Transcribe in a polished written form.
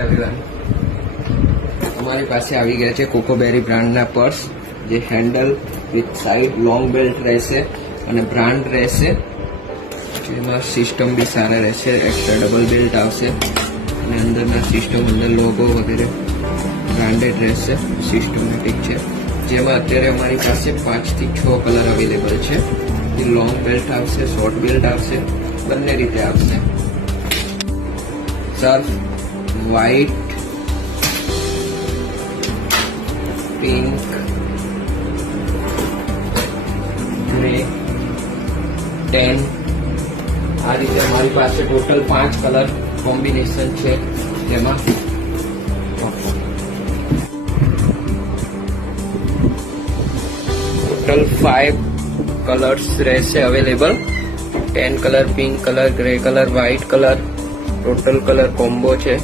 Everyone, અમારી પાસે આવી ગયા છે કોકોબેરી બ્રાન્ડના પર્સ, જે handle with side long belt રહેશે અને બ્રાન્ડ રહેશે. જેમાં સિસ્ટમ બી સારા રહેશે, એક્સ્ટ્રા ડબલ બેલ્ટ આવશે અને અંદરના સિસ્ટમ અંદર લોગો વગેરે બ્રાન્ડેડ રહેશે, સિસ્ટમેટિક છે. જેમાં અત્યારે અમારી પાસે 5 થી 6 કલર અવેલેબલ છે. જે લોંગ બેલ્ટ આવશે, શોર્ટ બેલ્ટ આવશે, બંને રીતે આવશે. Surf white, pink, grey, ten, આ રીતે અમારી પાસે ટોટલ 5 કલર કોમ્બિનેશન છે. જેમાં ટોટલ 5 કલર્સ રહેશે available. 10 colour, pink colour, grey colour, white colour, total colour combo છે.